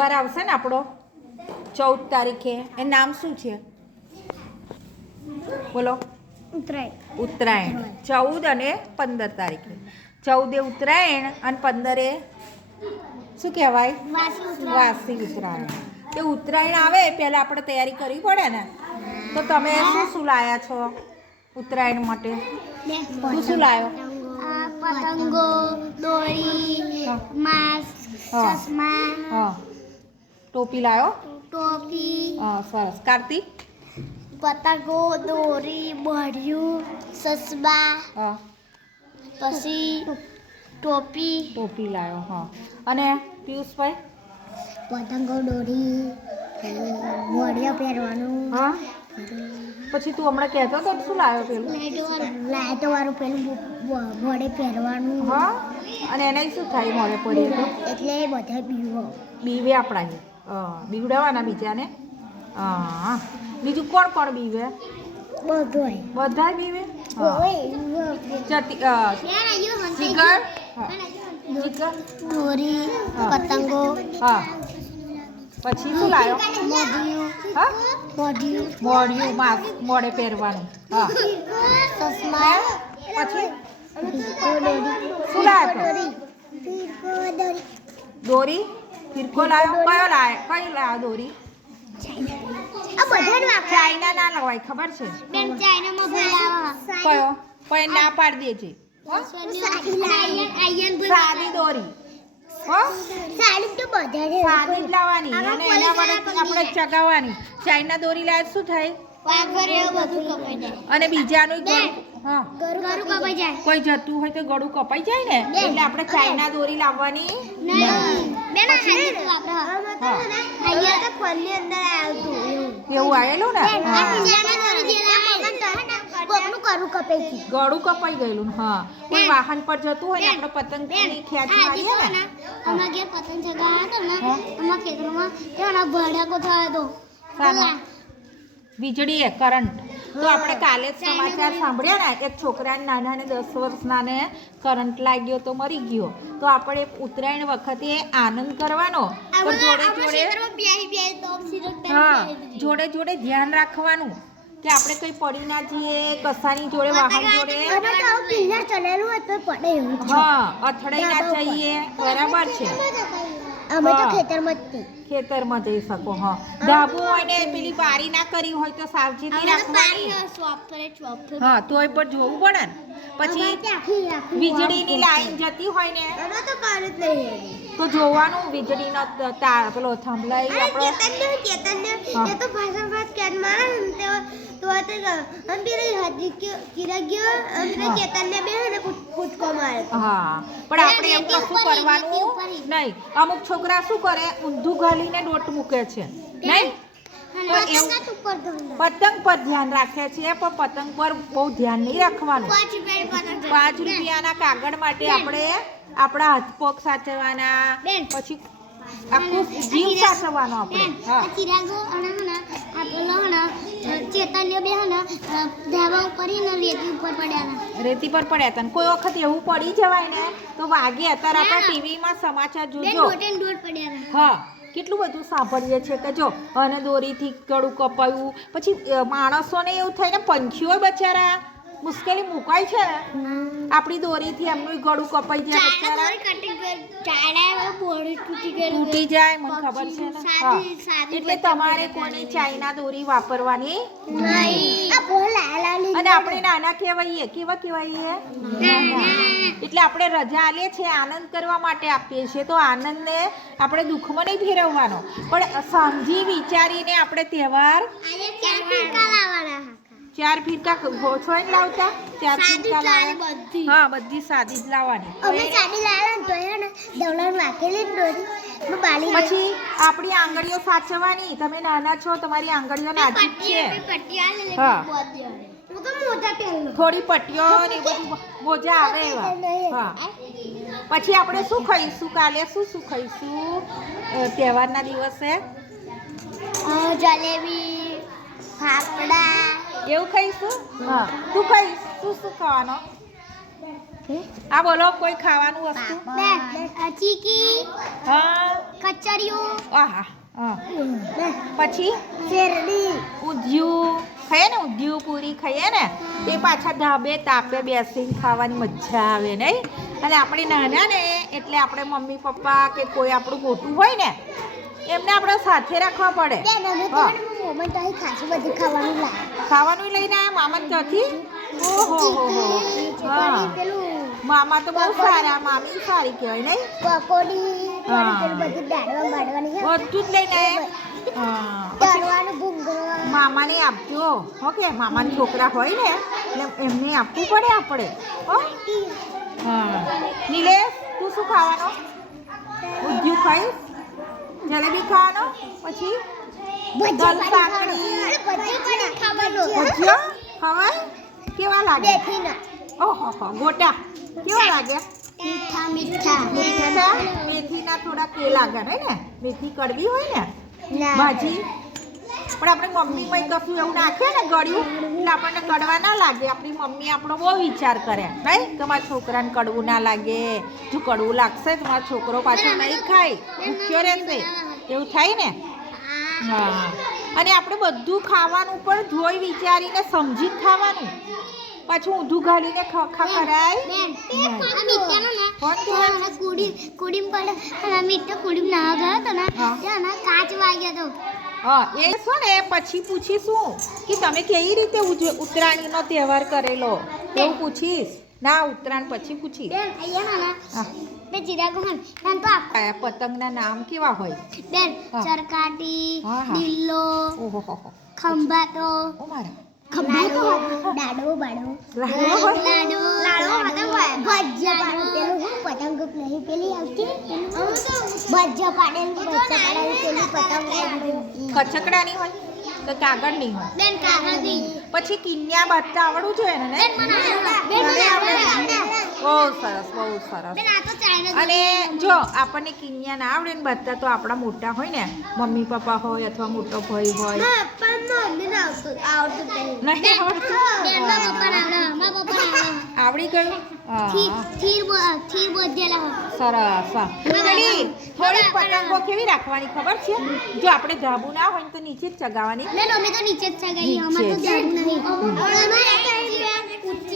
તહેવાર આવશે ને આપણો 14 તારીખે, એ નામ શું છે બોલો? ઉત્તરાયણ. 14 અને 15 તારીખે. 14 ઉત્તરાયણ અને 15 શું કહેવાય? વાસી ઉત્તરાયણ. તે ઉત્તરાયણ આવે પહેલાં આપણે તૈયારી કરવી પડે ને. તો તમે શું લાવ્યા છો ઉત્તરાયણ માટે? શું લાવ્યો? પતંગો, દોરી, માસ્ક, ચશ્મા. હા, ટોપી લાવ્યો? ટોપી. હા, સરસ. કાર્તિક? પતંગો, દોરી, બળિયું, ચશ્મા. હા, પછી ટોપી લાવ્યો. હા. અને પિયુષભાઈ? પતંગો, દોરી, મોઢિયા પહેરવાનું. હા. પછી તું હમણાં કહેતો હતો શું લાવ્યો પેલું? લાઈટો વાળું પેલું મોઢે પહેરવાનું. હા. અને એને શું થાય મોઢે પડીએ તો? એટલે બધા બીવે આપણા બીવડાવવાના બીજાને. હા. બીજું કોણ કોણ બીવે? બધા બીવે. જીગર? દોરી, પતંગો. હા. પછી શું લાવ્યો? હા, મોઢિયું માસ્ક મોઢે પહેરવાનું. હા. ચશ્મા. પછી શું લાવ્યો? દોરી, ફિરકો લાવ્યો? કયો લાવ્યો દોરી? ચાઇના ના લવાય, ખબર છે? કયો? પણ ના પાડી દેજે. સાદી દોરી. સાદી જ લાવવાની અને એના વડે આપણે ચગાવવાની. ચાઇના દોરી લાવે શું થાય? અને બીજાનું હા, કોઈ જતું હોય તો ગળું કપાઈ જાય ને, એટલે આપણે ચાઇના દોરી લાવવાની. એવું આવેલું ને? ગળું કપાઈ ગયેલું. હા, કોઈ વાહન પર જતું હોય ને, આપણે પતંગ ખેંચ મારીએ ને. પતંગ ચગાવ્યા હતા ને ખેતરમાં ભડાકો થયો હતો. વીજળી કરંટ. તો આપણે કાલે જ સમાચાર સાંભળ્યા ને, એક છોકરાને નાના ને 10 વર્ષના ને કરંટ લાગ્યો તો મરી ગયો. તો આપણે ઉત્તરાયણ વખતે આનંદ કરવાનો, જોડે જોડે ધ્યાન રાખવાનું કે આપણે કઈ પડી ના જઈએ, કસાની જોડે વાહન જોડે હા અથડાઈ ના જઈએ. બરાબર છે? ખેતરમાં જઈ શકો. હા, ધાબુ હોય ને પેલી બારી ના કરી હોય તો સાવચેતી રાખવાની. હા, તોય પણ જોવું પડે ને. પછી વીજળીની લાઈન જતી હોય ને તો જોવાનું, વીજળીનો પેલો થાંભલાઈ હા. પણ આપણે એવું કશું કરવાનું નહીં. અમુક છોકરા શું કરે, ઊંધું ગાલીને દોટ મૂકે છે નહીં. પતંગ પર ધ્યાન રાખે છે, પણ પતંગ પર બહુ ધ્યાન નહીં રાખવાનું. 5 રૂપિયાના કાગળ માટે આપણે આપણા હાથ પગ સાચવવાના, પછી આખું જીવ સાચવવાનો આપણે. રેતી પર પડ્યા હતા. કોઈ વખત એવું પડી જવાય ને તો વાગે. અત્યારે આપણે ટીવીમાં સમાચાર જોજો. હા, કેટલું બધું સાંભળીએ છીએ કે જો અને દોરીથી ગળું કપાયું. પછી માણસોને એવું થાય ને, પંખીઓ બચારા મુશ્કેલી મુકાય છે ને, આપણી દોરીથી એમનું ગળું કપાઈ જાય, તૂટી જાય. મને ખબર છે ને. હા, એટલે તમારે કોની ચાઇના દોરી વાપરવાની નહીં. અને આપણે નાના કહેવાઈએ. કેવા કહેવાઈએ? એટલે આપણે રજા આલીએ છીએ, આનંદ કરવા માટે આપીએ છીએ. તો આનંદને આપણે દુઃખમાં નહીં ફેરવવાનો, પણ સમજી વિચારીને આપણે તહેવાર 4 ફિરકા છો જ લાવતા. 4 ફિરકા લાવવાની. હા, બધી સાદી જ લાવવાની. પછી આપણી આંગળીઓ સાચવવાની. તમે નાના છો, તમારી આંગળીઓ નાજુક છે. હા, થોડી પટ્ટીઓ ને બધું મોજા આવે એવા. હા. પછી આપણે શું ખાઈશું કાલે? શું ખાઈશું તહેવારના દિવસે? જલેબી, ફાફડા એવું ખાઈશું. હા, તું ખાઈશ શું ખાવાનો? આ બોલો કોઈ ખાવાનું વસ્તુ ચીકી હા કચરિયું આહા હા પછી શેરડી ઊંધિયું ખાઈએ ને ઊંધિયું પૂરી ખાઈએ ને એ પાછા ધાબે તાપે બેસીને ખાવાની મજા આવે નહીં અને આપણે નાના ને એટલે આપણે મમ્મી પપ્પા કે કોઈ આપણું મોટું હોય ને એમને આપણે સાથે રાખવા પડે ખાવાનું લઈને આવ્યા મામા ત્યાંથી ઓહો હો હો હા મામા તો બહુ સારા મામી સારી કહેવાય નહીં બધું જ લઈને મામાને આપજો ઓકે મામાના છોકરા હોય ને એટલે એમને આપવું પડે આપણે હો હા નિલેશ તું શું ખાવાનો ઊંધિયું ખાઈશ જલેબી ખાવાનો પછી ખવાય કેવા લાગે ઓહો ગોટા કેવા લાગે મીઠા મેથીના થોડા કે લાગે ને મેથી કડવી હોય ને ભાજી પણ આપણે મમ્મીમાં કશું એવું નાખે ને ગળ્યું એટલે આપણને કડવા ના લાગે આપણી મમ્મી આપણો બહુ વિચાર કરે નહીં કે મારા છોકરાને કડવું ના લાગે જો કડવું લાગશે તો મારો છોકરો પાછો નહીં ખાય ભૂખ્યો રહેશે એવું થાય ને હા અને આપણે બધું ખાવાનું પણ જોઈ વિચારીને સમજીને ખાવાનું પાછું ઊંધું ઘાલીને ખરાય હા એ શું ને પછી પૂછીશું કે તમે કેવી રીતે ઉત્તરાયણનો તહેવાર કરેલો એવું પૂછીશ ના ઉત્તરાયણ પછી પૂછીશ પતંગના નામ કેવા હોય બેન ચરકાટી ડિલ્લો ખંભાતો દાડો બાડો પતંગ નહીં પેલી આવતી ભજ્જા પાડેલી કચકડાની હોય તો કાગળની હોય બેન કાગળની પછી કિન્યા બાંધતા આવડવું જોઈએ ને બહુ સરસ બહુ સરસ અને જો આપણને કિન્યા ના આવડે ને બાંધતા તો આપણા મોટા હોય ને મમ્મી પપ્પા હોય અથવા મોટો ભાઈ હોય નહીં આવડી ગયું સરસ પેલી થોડી પતંગો કેવી રાખવાની ખબર છે જો આપણે ધાબુ ના હોય ને તો નીચે જ ચગાવવાની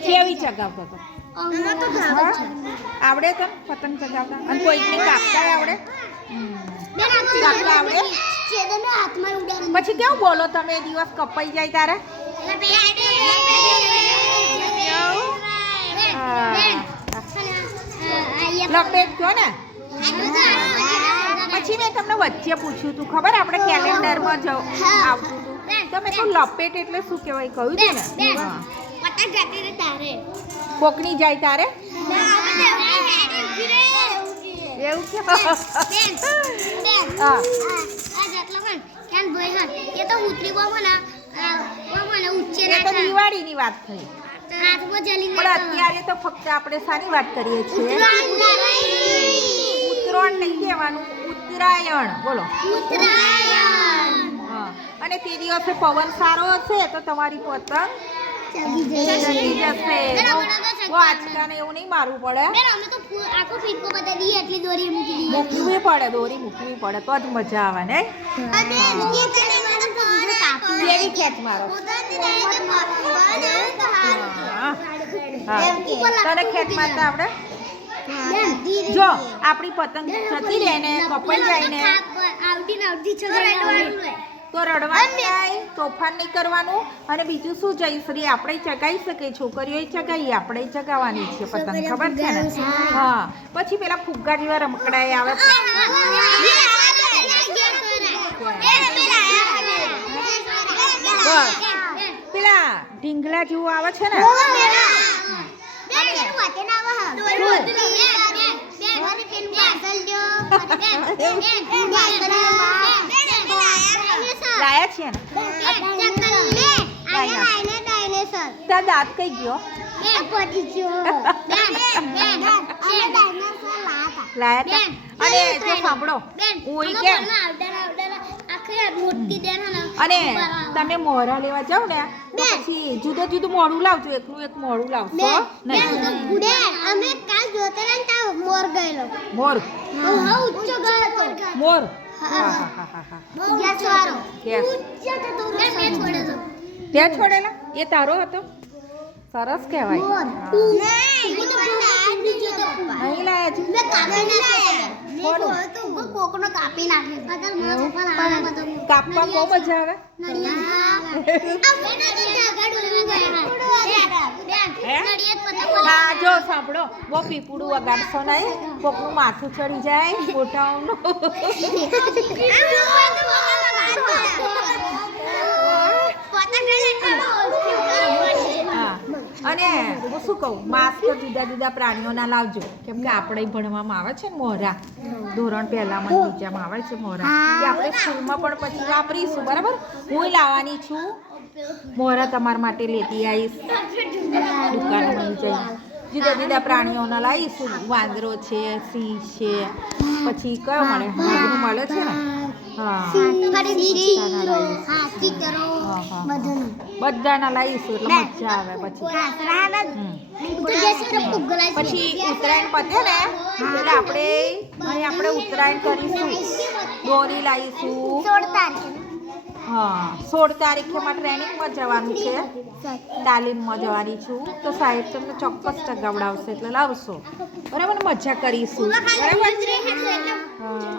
કેવી ચગાવતો હતો આવડે તો પતંગ ચગાવતા અને કોઈકને કાપતા આવડે પછી કેવું બોલો તમે દિવસ કપાઈ જાય તારે લપેટ કયો ને પછી મેં તમને વચ્ચે પૂછ્યું તું ખબર આપણે કેલેન્ડરમાં આવતું હતું તમે તો લપેટ એટલે શું કહેવાય કહ્યું હતું ને કોકની જાય તારે એવું કે દિવાળીની વાત થઈ પણ અત્યારે તો ફક્ત આપણે શાની વાત કરીએ છીએ ઉત્તરાયણ નહીં કહેવાનું ઉત્તરાયણ બોલો અને તે દિવસે પવન સારો હશે તો તમારી પતંગ ચગી જશે આજકાલ એવું નહીં મારવું પડે મૂકવી પડે દોરી મૂકવી પડે તો જ મજા આવે ને કેવી ખેંચ મારો તને ખેંચ મારતા આવડે જો આપણી પતંગ જતી રહે ને કપાઈ જાય ને તો રડવાનું નહીં તોફાન નહીં કરવાનું અને બીજું શું જયશ્રી આપણે ચગાવી શકીએ છોકરીઓ ચગાવીએ આપણે ચગાવવાની છે પતંગ ખબર છે ને હા પછી પેલા ફુગ્ગા જેવા રમકડાએ આવે બસ પેલા ઢીંગલા જેવું આવે છે ને લાયા છે ને તાર દાંત કઈ ગયો લાયા અને જો સાંભળો ઓય કેમ અને તમે મોરા લેવા જાઓ ને તો પછી જુદું જુદું મોડું લાવજો, એકલું એક મોડું લાવશો નહીં. અમે કાલ જોતે ને તા મોર ગયેલો. મોર હા ઉચ્ચ ગયો તો. મોર હા. હા. ગેસ વાળો. ગેસ. ઉચ્ચ તો મેં છોડેલો. ત્યાં છોડેલા એ તારો હતો? સરસ કહેવાય. મોર. હા. નહીં હું તો બીજો તો નહીં લાયા છે? મેં કાપી નાખ્યા. કોનું? તો કોકનો કાપી નાખ્યો. પતલ મારો પણ આવા બધો. કાપવા બહુ મજા આવે. હા જો સાંભળો, બહુ પીપુડું વગાડશો નહીં, કોકનું માથું ચડી જાય મોટાઓનું. હા અને હું શું કહું, માસ્ક તો જુદા જુદા પ્રાણીઓના લાવજો, કેમ કે આપણે ભણવામાં આવે છે ને મોરા, ધોરણ પહેલામાં બીજામાં આવે છે મોરા, કે આપણે સ્કૂલમાં પણ પછી વાપરીશું. બરાબર, હું લાવવાની છું મોરા, તમારા માટે લેતી આવીશ દુકાનમાં જઈ. જુદા જુદા પ્રાણીઓના લાવીશું, વાંદરો છે, સિંહ છે, પછી કયો મળે, હાજરું મળે છે ને, હા બધાના લાવીશું એટલે મજા આવે. પછી ઉત્તરાયણ પતે ને એટલે આપણે ઉત્તરાયણ કરીશું, દોરી લાવીશું. હા 16 તારીખે મારે ટ્રેનિંગમાં જવાનું છે, તાલીમમાં જવાની છું, તો સાહેબ તમને ચોક્કસ ટગાવડાવશે એટલે લાવશો. બરાબર, મજા કરીશું. બરાબર. હા.